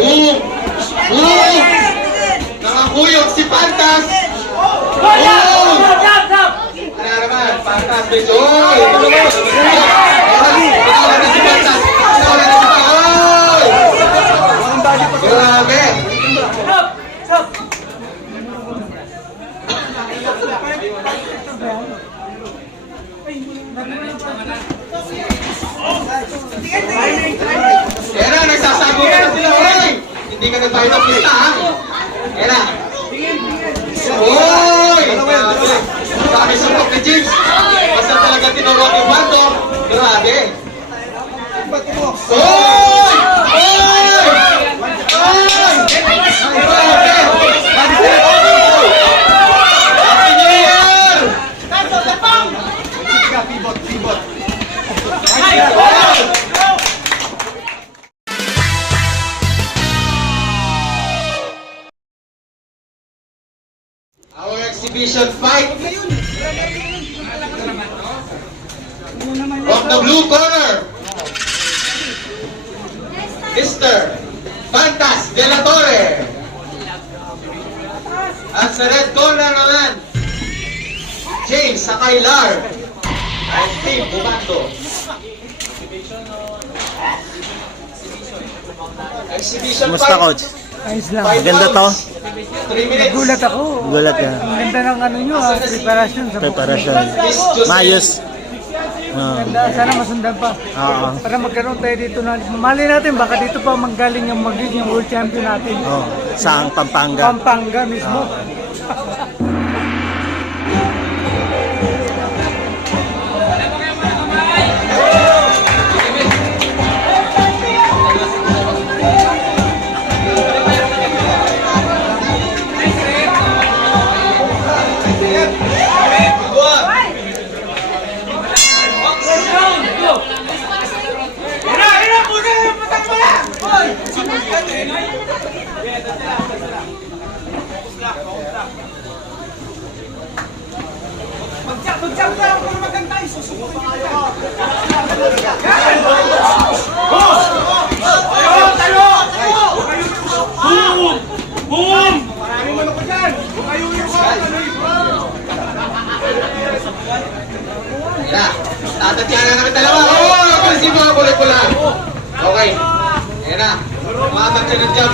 Oo! Oo! Nakakuyog si Pantas! Oo! Wala naman, Pantas medyo! Oo! Nakakuyog si Pantas! Yan na, nagsasago na sila. Oy! Hindi ka nagbayad ng pista, ha? Yan na. Oy! Grabe suntok ni James. Basta talaga tinuro ni Bando. Grabe. Oy! Oy! Oy! Grabe. Happy New Year! Exhibition fight from the blue corner, Mr. Fantas de la Torre. At sa red corner naman, James Sakailar and Team Bumando. Exhibition Kumusta fight. coach? Ayos lang. Maganda to? rounds, Three minutes. Gulat ako. Gulat ka. Ang ganda ng ano nyo ah, preparasyon sa. Miss Jocelyn. Mayos. Oo. Ganda, sana masundan pa. Oo. Para magkaroon tayo dito na, mali natin, baka dito pa manggaling yung magiging world champion natin. Oo. Saan Pampanga? Pampanga mismo.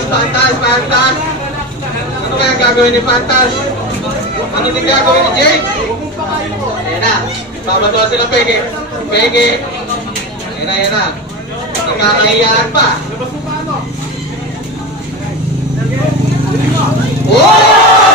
Pantas, pantas. Ano kaya gagawin ni Pantas? Ano din gagawin ni Jake? Yan na. Babatuan sila Pege. Pege. Yan na, yan na. Nakakahiyaan pa. Oh!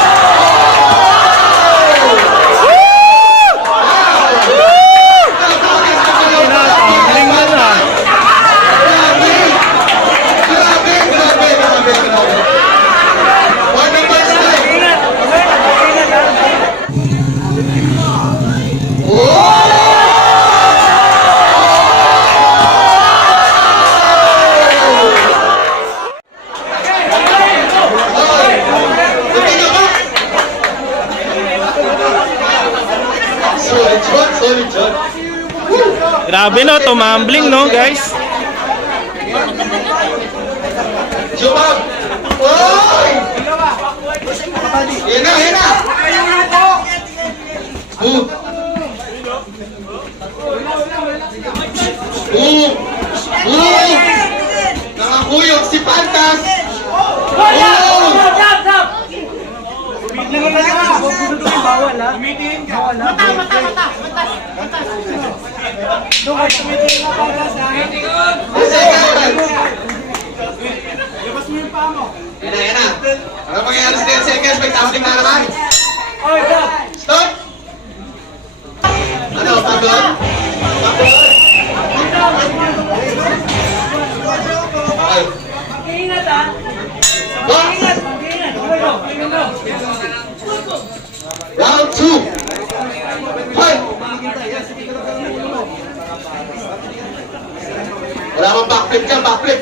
Grabe no, tumambling no guys. Jumab! Oy! Yan na, yan na! Boom! Boom! Boom! Nakakuyog si Pantas! Boom! Bawal ha? Bawal ha? Mata, mata, mata. Doon ka tumitingin para sa Second! Yan na, yan na. Ano mangyayari sa 10 seconds? May tumbling na naman. Stop! Stop! Ano? Pagod? Okay. Mag-iingat ha! Go! Mag-iingat! Mag-iingat! Round two. Fight! Wala backflip ka, backflip.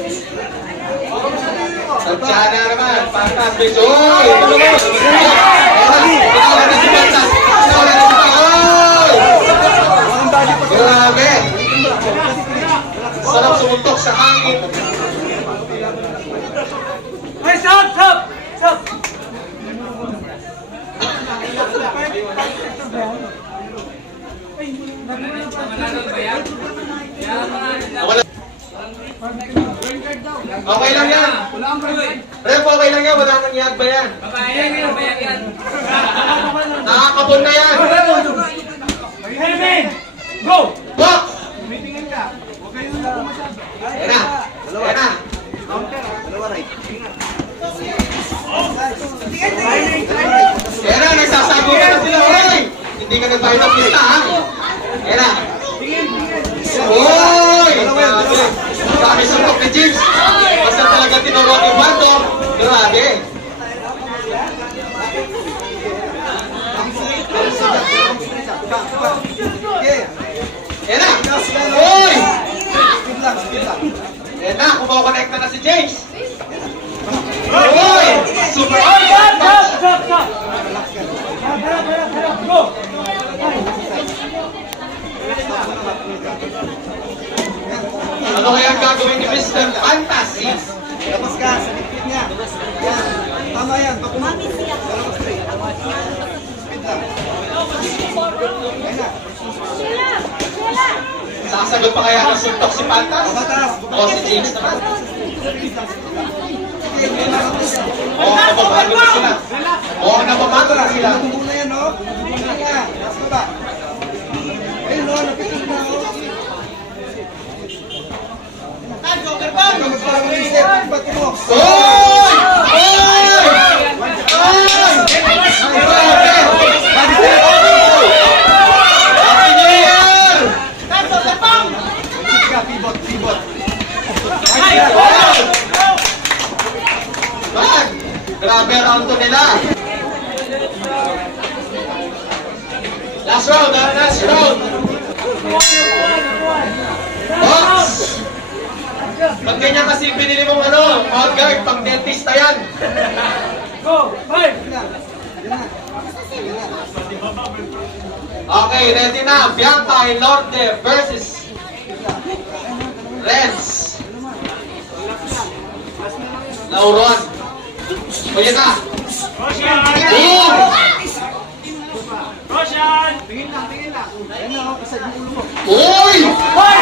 Tansya na naman. Pantas, bitch. Oy! Pinawala na si Pantas. Pinawala na si Pantas. Oy! Grabe! Sarap sumuntok sa hangin. Hey, stop! Stop! Stop! Ay, Wala. Okay lang yan. Ref, okay lang yan. Wala nang yag ba yan? Nakakabon na yan. Go! Box! Ayan na. Ayan na. Ayan na, nagsasago ka na sila. Hoy! Hindi ka nagbayad ng pista, ha? Ayan na. Hoy! Grabe. Grabe suntok ni James. Basta talaga tinuro ni Bando. Grabe. Ayan na. Hoy! Ayan na, kumokonect na na si James. Hoy! Super Stop! Stop! Stop! Stop! Harap, harap, harap! Go! Ano kaya ang gagawin ni Mr. Fantasy? Labas ka, sa likod niya. Yan. Tama yan. Pag umami siya. Ka. Sasagot pa kaya ng suntok si? Batas. O si James naman? Oo, nababago na sila. Oo, nababago na sila. Tumbo na yan, no? Tumbo na yan. Labas ka ba? Ayun, no? Napitig na, oh. Ikaw magparang isip. Ba't mo? Hoy! Hoy! Hoy! Grabe! Happy New Year! Ka, pivot, pivot. Man! Grabe ang round to nila. Last round, ha? Last round. Box! Pag ganyan kasi binili mong ano, mouth guard, pang dentista yan. Go! Five! Okay, ready na. Bianca and Lorde versus Renz. Lauron. O yan na. Boom! Ayun na, oh. Isa yung ulo mo. Uy! Uy!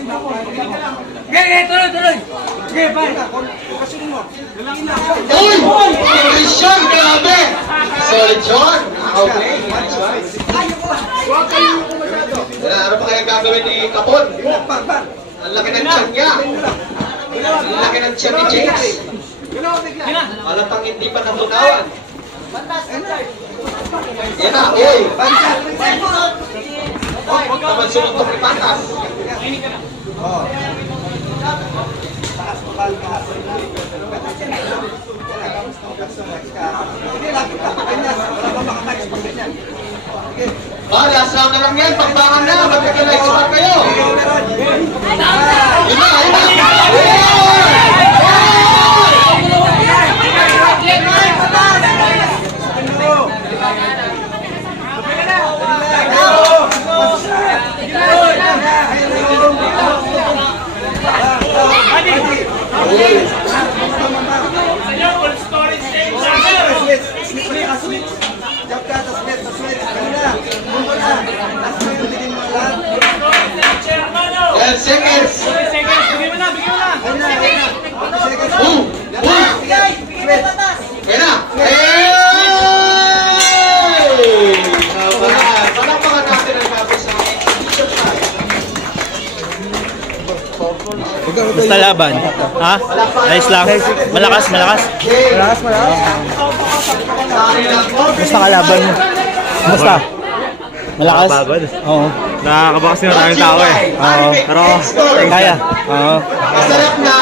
Okay, tuloy, tuloy! Okay, mo. Uy! Condition, grabe! Solid yun. Okay, nice one. Wala, ano pa kaya gagawin ni Kapon? Bang, bang. Ang laki ng tiyan niya. Ang laki ng tiyan ni James. Alam pang hindi pa natunawan. Yan na, uy! Huwag naman sununtok ni Patas. Oh. Taas mo bal ka. Hindi, lapit ka. Ganyan. Wala ba makatagas pag ganyan? Sige. Ah, round na lang yan. Pagbangan na. Magkaka-nice one kayo. Yun na, yun na. Switch. Switch ka, switch. Jump ka, tapos switch, tapos switch. Ganun na. Bumbo na. Last mo yung bigyan mo lang. 10 seconds. Ayun na, ayun na. 40 seconds. Boom! Boom! Sige, switch. Kaya na. Hey! Naman. Palakpakan natin ang tapos sa exhibition tayo. Basta laban. Ha? Nice lang. Malakas, malakas. Malakas, malakas. Basta kalaban mo. Basta. Malakas. Oo. Nakakabakas nga tayong tao eh. Oo. Pero Kaya. Oo. Masarap na